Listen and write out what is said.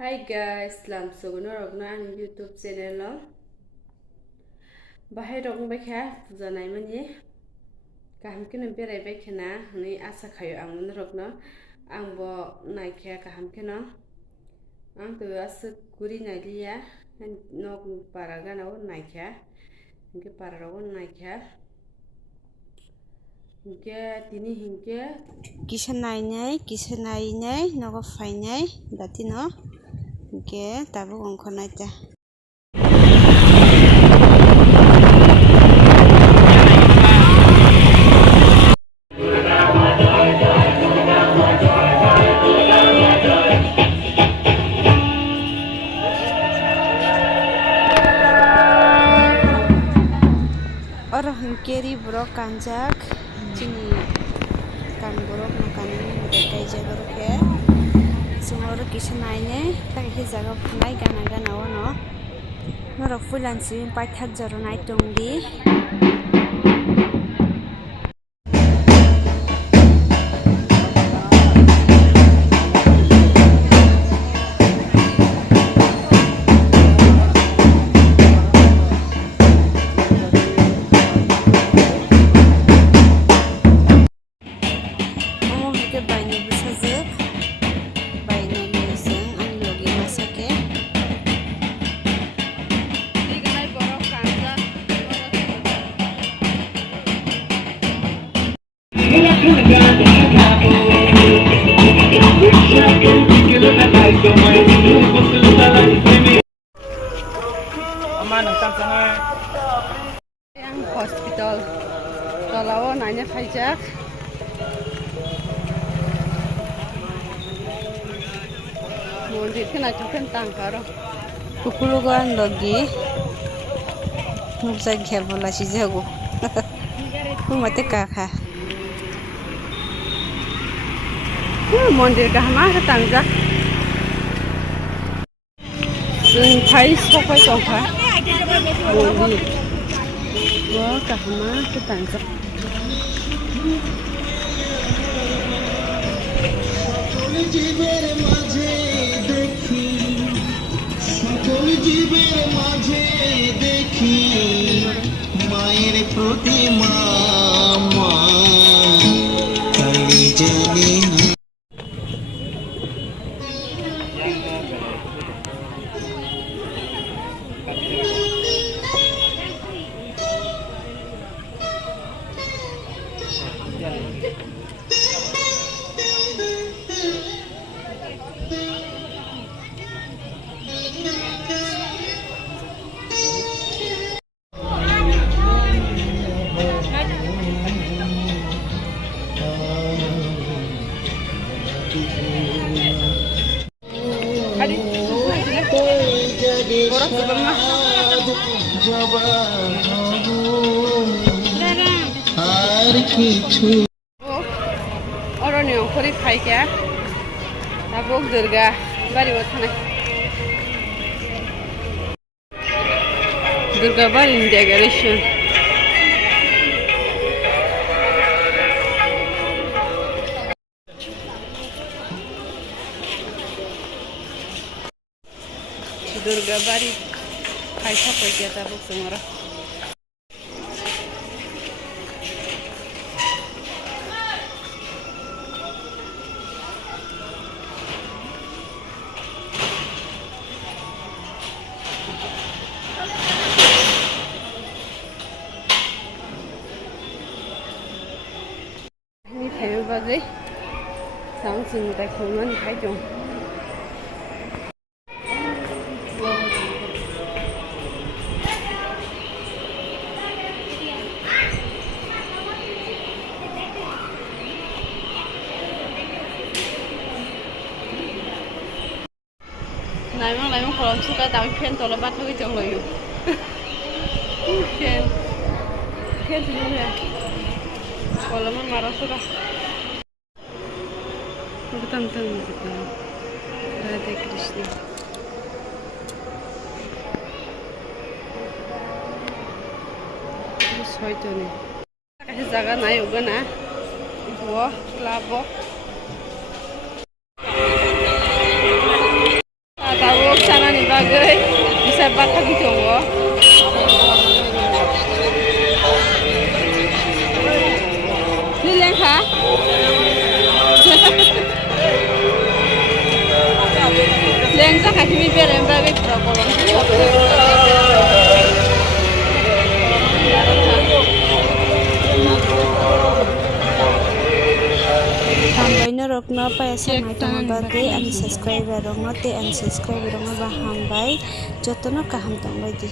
Hi guys, lam sogono rokna ani YouTube channel lo. Bahai rokna baikha puja naimani. Kaham kene berai baikha ni asa khayo ang rokna. Ang bo naikha kaham kene. Ang tu asa guri nailiya. Nok paraga na naikha. Hingke paraga naikha. Hingke tini hingke kisa nainai nogo fainai datino. Hingke tabu ongko naita. Oro hingkeri borok kanjak chini kan borok no kanini kai jaga roke sumoro kisa naine taki jaga phnai gana ono norok fulansi paithak jaro nai tongdi yang hospital tolawo nanya pajak mondir kena cukan tangkaro kukulugan logi nuksa gherbola si jago kumate kakha mondir kahma ka tangjak sing phai sokai tongkha mondir wo kahma ka tangjak জীবের মাঝে দেখি মায়ের প্রতিমা মা কালী জানে Oroni ongkori phaika tabuk durga bari bothana durga bari decoration durga bari phaika tabuk sumora thèm vào gì sáng sớm tại khu nó thấy chung này mong kalau suka tahu khen tolak bat lagi jauh lagi khen sini ya kalau mau marah suka betul Radha Krishna terus hoito nih kasih jaga naik juga na wah kelabok sanani bagai bisa bakal dicoba. Lileng ha? Leng sa kasi berai bagai problem. Hambaino rokno paisa naitong bagai ani subscriber rokno te ani subscriber rokno ba hambai jotono kaham tong baidi.